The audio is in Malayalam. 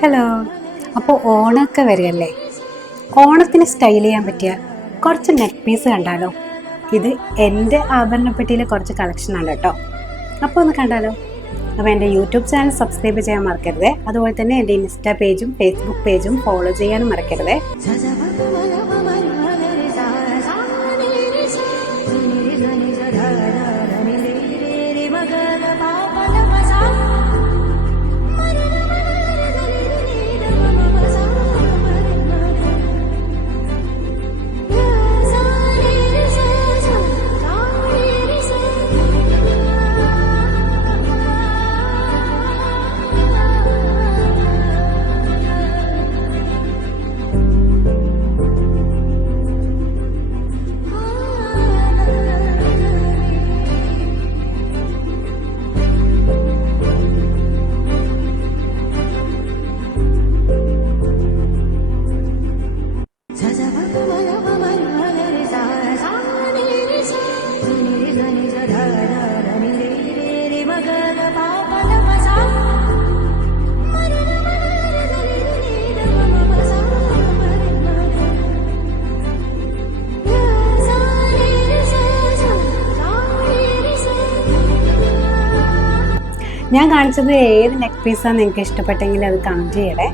ഹലോ. അപ്പോൾ ഓണമൊക്കെ വരികയല്ലേ. ഓണത്തിന് സ്റ്റൈൽ ചെയ്യാൻ പറ്റിയ കുറച്ച് നെക്ക് പീസ് കണ്ടാലോ. ഇത് എൻ്റെ ആഭരണപ്പെട്ടിയിലെ കുറച്ച് കളക്ഷനാണ് കേട്ടോ. അപ്പോൾ ഒന്ന് കണ്ടാലോ. അപ്പോൾ എൻ്റെ യൂട്യൂബ് ചാനൽ സബ്സ്ക്രൈബ് ചെയ്യാൻ മറക്കരുത്. അതുപോലെ തന്നെ എൻ്റെ ഇൻസ്റ്റാ പേജും ഫേസ്ബുക്ക് പേജും ഫോളോ ചെയ്യാനും മറക്കരുത്. ഞാൻ കാണിച്ചത് ഏത് നെക്ക് പീസാണ് നിങ്ങൾക്ക് ഇഷ്ടപ്പെട്ടെങ്കിൽ അത് കമൻറ്റ് ചെയ്യണേ.